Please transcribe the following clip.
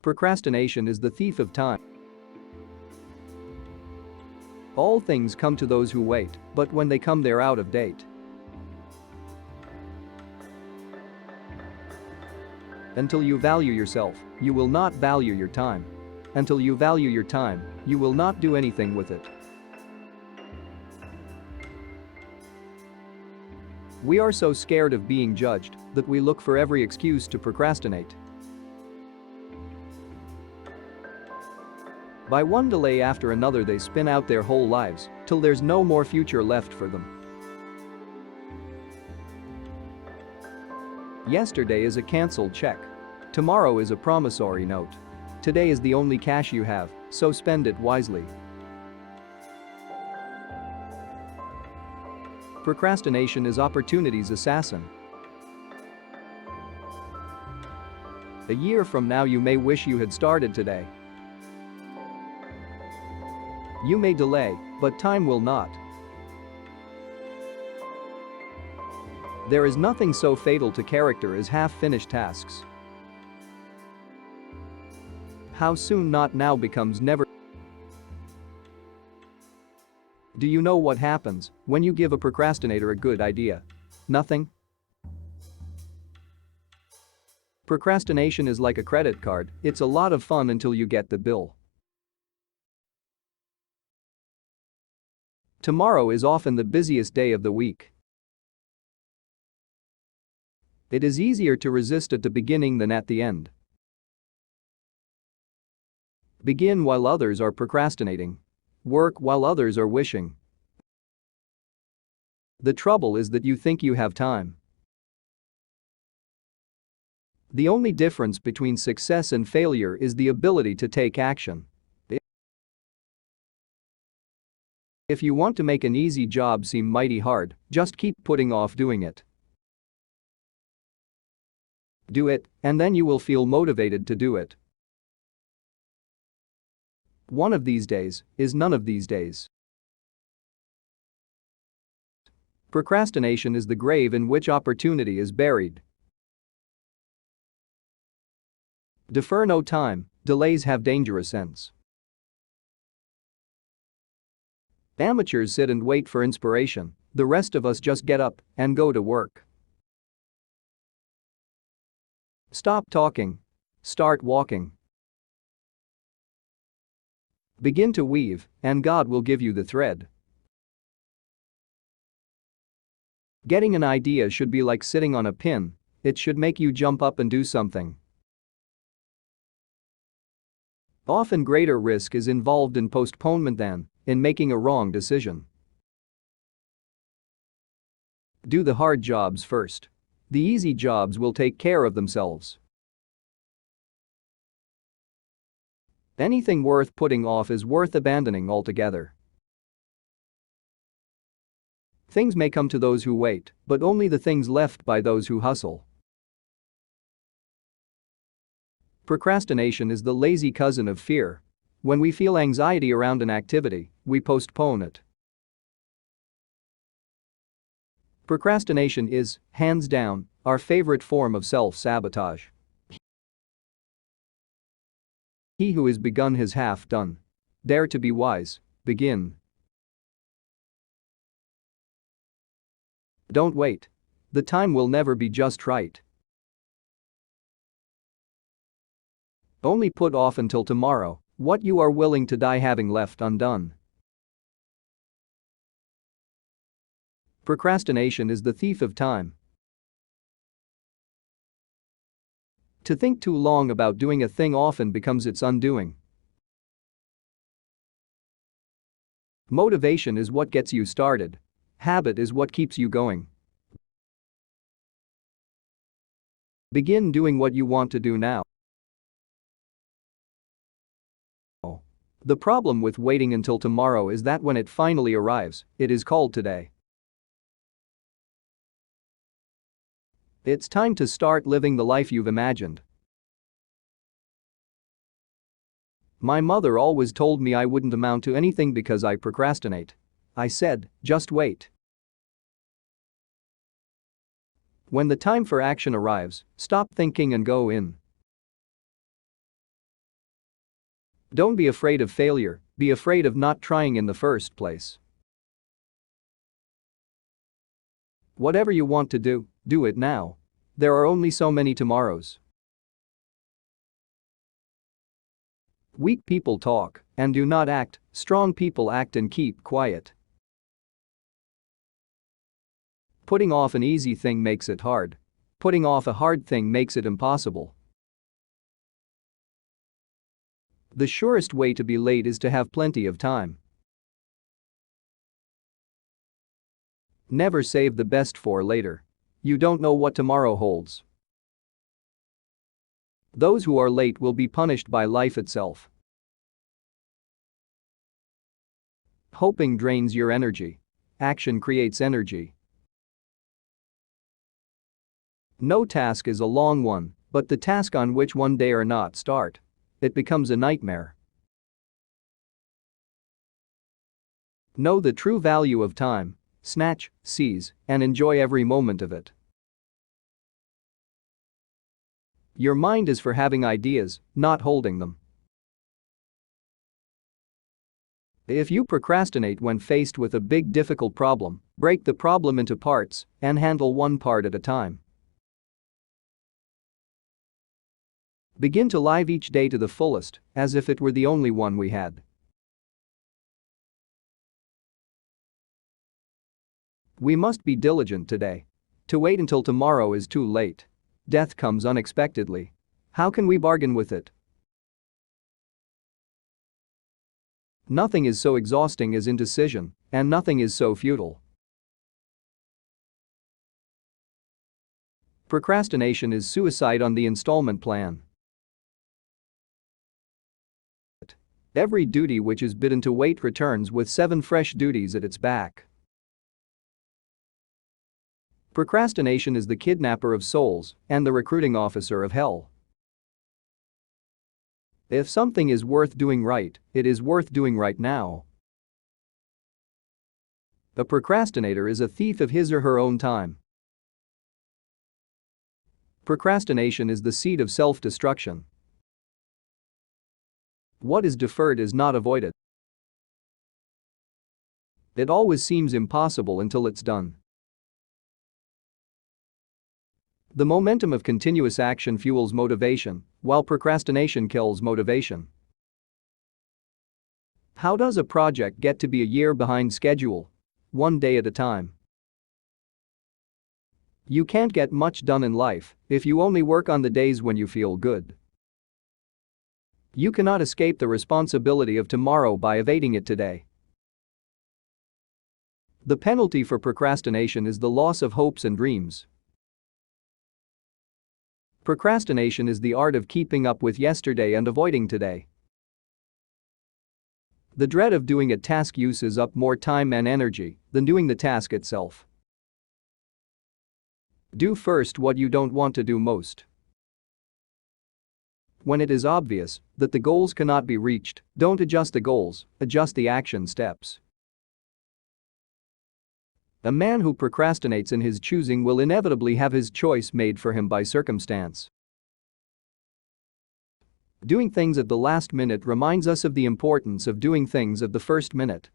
Procrastination is the thief of time. All things come to those who wait, but when they come they're out of date. Until you value yourself, you will not value your time. Until you value your time, you will not do anything with it. We are so scared of being judged that we look for every excuse to procrastinate. By one delay after another they spin out their whole lives till there's no more future left for them. Yesterday is a cancelled check. Tomorrow is a promissory note. Today is the only cash you have, so spend it wisely. Procrastination is opportunity's assassin. A year from now you may wish you had started today. You may delay, but time will not. There is nothing so fatal to character as half-finished tasks. How soon not now becomes never. Do you know what happens when you give a procrastinator a good idea? Nothing. Procrastination is like a credit card, it's a lot of fun until you get the bill. Tomorrow is often the busiest day of the week. It is easier to resist at the beginning than at the end. Begin while others are procrastinating. Work while others are wishing. The trouble is that you think you have time. The only difference between success and failure is the ability to take action. If you want to make an easy job seem mighty hard, just keep putting off doing it. Do it, and then you will feel motivated to do it. One of these days is none of these days. Procrastination is the grave in which opportunity is buried. Defer no time, delays have dangerous ends. Amateurs sit and wait for inspiration, the rest of us just get up and go to work. Stop talking. Start walking. Begin to weave, and God will give you the thread. Getting an idea should be like sitting on a pin, it should make you jump up and do something. Often greater risk is involved in postponement than in making a wrong decision. Do the hard jobs first. The easy jobs will take care of themselves. Anything worth putting off is worth abandoning altogether. Things may come to those who wait, but only the things left by those who hustle. Procrastination is the lazy cousin of fear. When we feel anxiety around an activity, we postpone it. Procrastination is, hands down, our favorite form of self-sabotage. He who has begun has half done. Dare to be wise, begin. Don't wait. The time will never be just right. Only put off until tomorrow what you are willing to die having left undone. Procrastination is the thief of time. To think too long about doing a thing often becomes its undoing. Motivation is what gets you started. Habit is what keeps you going. Begin doing what you want to do now. The problem with waiting until tomorrow is that when it finally arrives, it is called today. It's time to start living the life you've imagined. My mother always told me I wouldn't amount to anything because I procrastinate. I said, just wait. When the time for action arrives, stop thinking and go in. Don't be afraid of failure, be afraid of not trying in the first place. Whatever you want to do it now. There are only so many tomorrows. Weak people talk and do not act, strong people act and keep quiet. Putting off an easy thing makes it hard. Putting off a hard thing makes it impossible. The surest way to be late is to have plenty of time. Never save the best for later. You don't know what tomorrow holds. Those who are late will be punished by life itself. Hoping drains your energy. Action creates energy. No task is a long one, but the task on which one dare not start. It becomes a nightmare. Know the true value of time. Snatch, seize, and enjoy every moment of it. Your mind is for having ideas, not holding them. If you procrastinate when faced with a big difficult problem, break the problem into parts and handle one part at a time. Begin to live each day to the fullest, as if it were the only one we had. We must be diligent today. To wait until tomorrow is too late. Death comes unexpectedly. How can we bargain with it? Nothing is so exhausting as indecision, and nothing is so futile. Procrastination is suicide on the installment plan. Every duty which is bidden to wait returns with 7 fresh duties at its back. Procrastination is the kidnapper of souls and the recruiting officer of hell. If something is worth doing right, it is worth doing right now. A procrastinator is a thief of his or her own time. Procrastination is the seed of self-destruction. What is deferred is not avoided. It always seems impossible until it's done. The momentum of continuous action fuels motivation, while procrastination kills motivation. How does a project get to be a year behind schedule? One day at a time. You can't get much done in life if you only work on the days when you feel good. You cannot escape the responsibility of tomorrow by evading it today. The penalty for procrastination is the loss of hopes and dreams. Procrastination is the art of keeping up with yesterday and avoiding today. The dread of doing a task uses up more time and energy than doing the task itself. Do first what you don't want to do most. When it is obvious that the goals cannot be reached, don't adjust the goals, adjust the action steps. A man who procrastinates in his choosing will inevitably have his choice made for him by circumstance. Doing things at the last minute reminds us of the importance of doing things at the first minute.